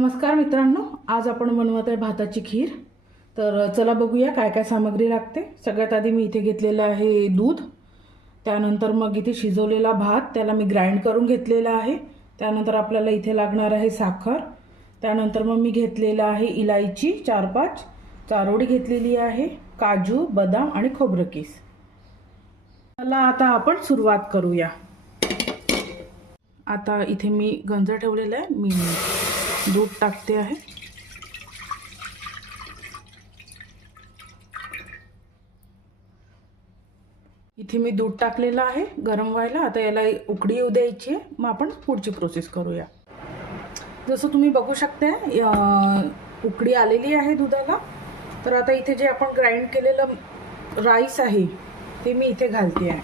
नमस्कार मित्रांनो, आज आपण बनवत आहे भाताची खीर। तर चला बघूया काय काय सामग्री लागते। सगळ्यात आधी मी इथे घेतलेलं आहे दूध, त्यानंतर मग इथे शिजवलेला भात, त्याला मी ग्राइंड करून घेतलेला आहे। त्यानंतर आपल्याला इथे लागणार आहे साखर, त्यानंतर मग मी घेतलेला आहे इलायची 4-5, चारोळी घेतलेली आहे, काजू, बदाम आणि खोबरं किस। चला आता आपण सुरुवात करूया। आता इथे मी गंज ठेवलेला आहे, मी दूध टाकते आहे। इथे मी दूध टाकलेलं आहे गरम व्हायला। आता याला उकळी येऊ द्यायची आहे, मग आपण पुढची प्रोसेस करूया। जसं तुम्ही बघू शकता उकळी आलेली आहे दुधाला। तर आता इथे जे आपण ग्राइंड केलेलं राईस आहे ते मी इथे घालते आहे।